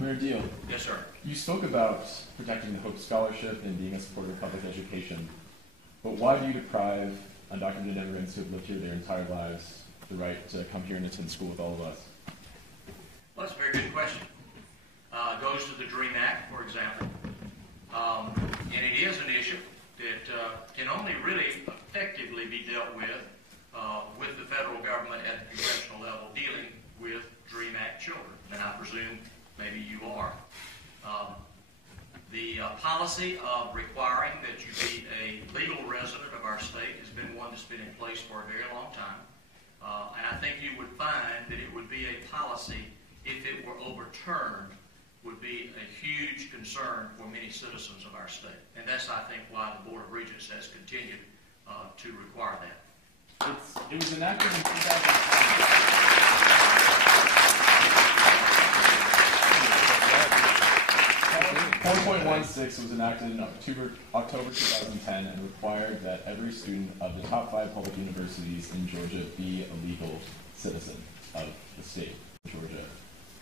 Mayor Deal, Yes, sir. you spoke about protecting the Hope Scholarship and being a supporter of public education, but why do you deprive undocumented immigrants who have lived here their entire lives the right to come here and attend school with all of us? Well, that's a very good question. Goes to the DREAM Act, for example. And it is an issue that can only really effectively be dealt with the federal government at the congressional level dealing with DREAM Act children. And I presume maybe you are. The policy of requiring that you be a legal resident of our state has been one that's been in place for a very long time. And I think you would find that it would be a policy, if it were overturned, would be a huge concern for many citizens of our state. And that's, I think, why the Board of Regents has continued to require that. It was enacted in 2010. 4.16 was enacted in October 2010 and required that every student of the top 5 public universities in Georgia be a legal citizen of the state of Georgia.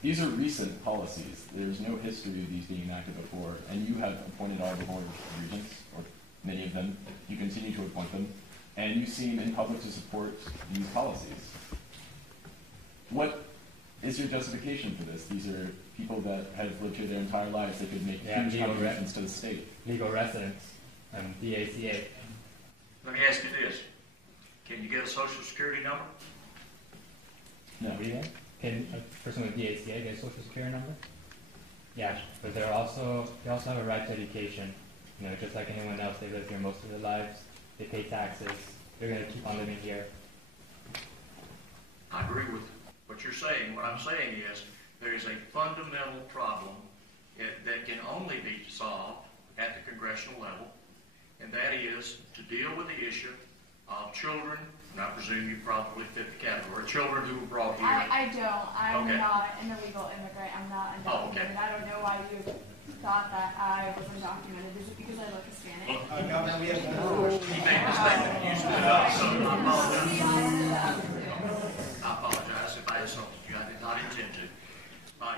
These are recent policies. There's no history of these being enacted before, and you have appointed all the Board of Regents, or many of them. You continue to appoint them, and you seem in public to support these policies. What is your justification for this? These are people that have lived here their entire lives. They could make huge contributions to the state. Legal residents, DACA. Let me ask you this. Can you get a Social Security number? No. Can a person with DACA get a Social Security number? Yeah, but they also have a right to education. Just like anyone else, they live here most of their lives. They pay taxes. They're going to keep on living here. I agree with what you're saying. What I'm saying is there is a fundamental problem that can only be solved at the congressional level, and that is to deal with the issue of children, and I presume you probably fit the category, children who were brought here. I don't. I'm not an illegal immigrant. I'm not undocumented. I don't know why you thought that I was undocumented. Is it because I look Hispanic? No, we have more. He made a statement. You stood up, so I apologize. I apologize if I insulted you. I did not intend to.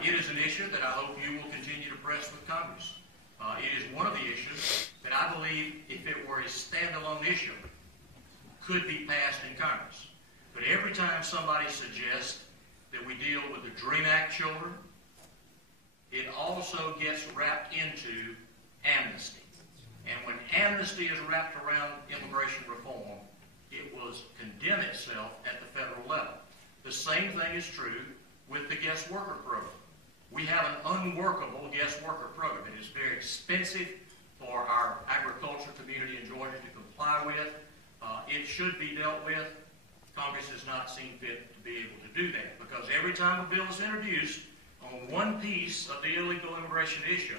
It is an issue that I hope you will continue to press with Congress. It is one of the issues that I believe, if it were a standalone issue, could be passed in Congress. But every time somebody suggests that we deal with the DREAM Act children, it also gets wrapped into amnesty. And when amnesty is wrapped around immigration reform, it will condemn itself at the federal level. The same thing is true with the guest worker program. We have an unworkable guest worker program. It is very expensive for our agriculture community in Georgia to comply with. It should be dealt with. Congress has not seen fit to be able to do that, because every time a bill is introduced on one piece of the illegal immigration issue,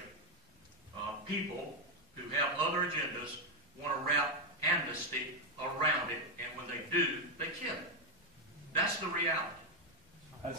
people who have other agendas want to wrap amnesty around it, and when they do, they kill it. That's the reality. As